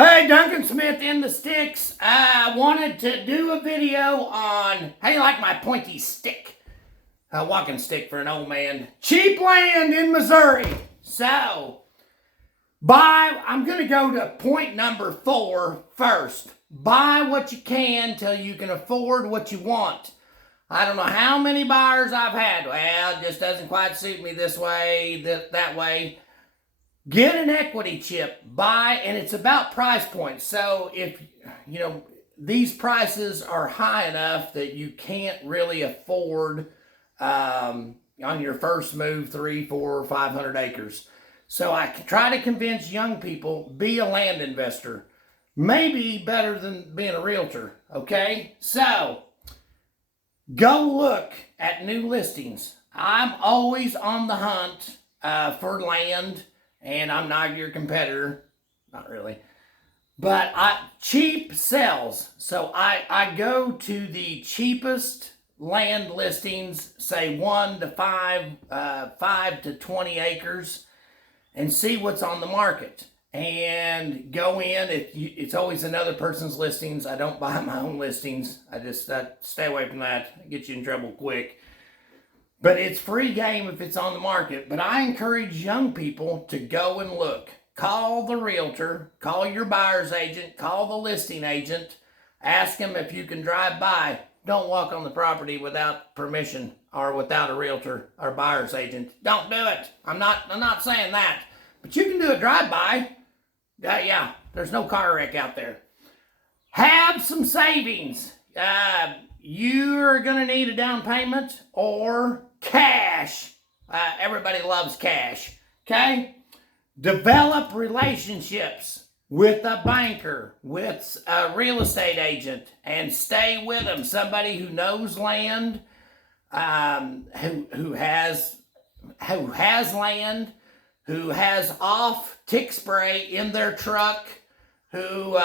Hey, Duncan Smith in the sticks. I wanted to do a video on how you like my pointy stick. A walking stick for an old man. Cheap land in Missouri. So, I'm going to go to point number 4 first. Buy what you can till you can afford what you want. I don't know how many buyers I've had. Well, it just doesn't quite suit me this way, that way. Get an equity chip, buy, and it's about price points. So if, these prices are high enough that you can't really afford on your first move 3, 4, 500 acres. So I try to convince young people, be a land investor. Maybe better than being a realtor, okay? So go look at new listings. I'm always on the hunt for land. And I'm not your competitor, not really. But cheap sells. So I go to the cheapest land listings, say 1 to 5, 5 to 20 acres, and see what's on the market. And go in. It's always another person's listings. I don't buy my own listings. I just stay away from that. I get you in trouble quick. But it's free game if it's on the market. But I encourage young people to go and look. Call the realtor, call your buyer's agent, call the listing agent. Ask them if you can drive by. Don't walk on the property without permission or without a realtor or buyer's agent. Don't do it. I'm not saying that. But you can do a drive-by. Yeah, there's no car wreck out there. Have some savings. You're going to need a down payment or cash. Everybody loves cash. Okay? Develop relationships with a banker, with a real estate agent, and stay with them. Somebody who knows land, who has land, who has off tick spray in their truck, who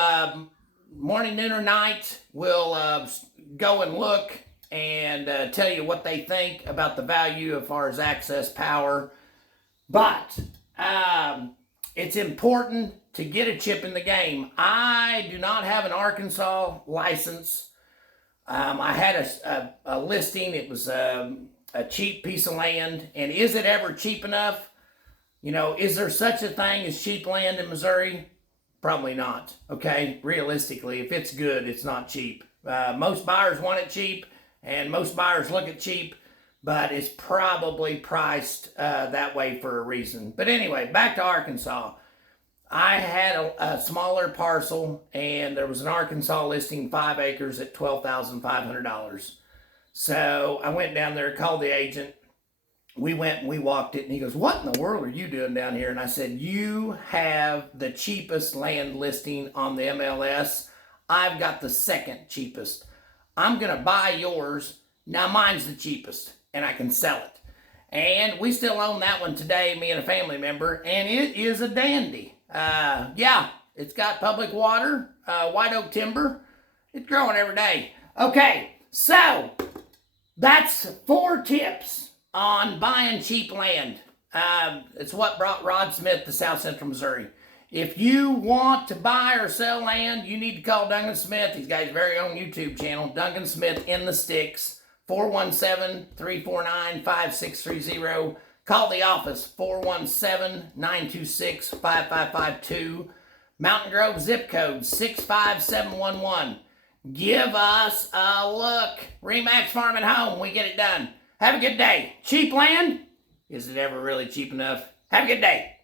morning, noon, or night will go and look and tell you what they think about the value as far as access power. But it's important to get a chip in the game. I do not have an Arkansas license. I had a listing. It was a cheap piece of land. And is it ever cheap enough? Is there such a thing as cheap land in Missouri? Probably not, okay? Realistically, if it's good, it's not cheap. Most buyers want it cheap, and most buyers look at cheap, but it's probably priced that way for a reason. But anyway, back to Arkansas. I had a smaller parcel, and there was an Arkansas listing, 5 acres at $12,500. So I went down there, called the agent. We went and we walked it, and he goes, "What in the world are you doing down here?" And I said, "You have the cheapest land listing on the MLS. I've got the second cheapest. I'm going to buy yours. Now mine's the cheapest, and I can sell it." And we still own that one today, me and a family member, and it is a dandy. Yeah, it's got public water, white oak timber. It's growing every day. Okay, so that's 4 tips on buying cheap land. It's what brought Rod Smith to South Central Missouri. If you want to buy or sell land, you need to call Duncan Smith. He's got his very own YouTube channel, Duncan Smith in the Sticks, 417-349-5630. Call the office, 417-926-5552. Mountain Grove zip code, 65711. Give us a look. Remax Farm and Home, we get it done. Have a good day. Cheap land? Is it ever really cheap enough? Have a good day.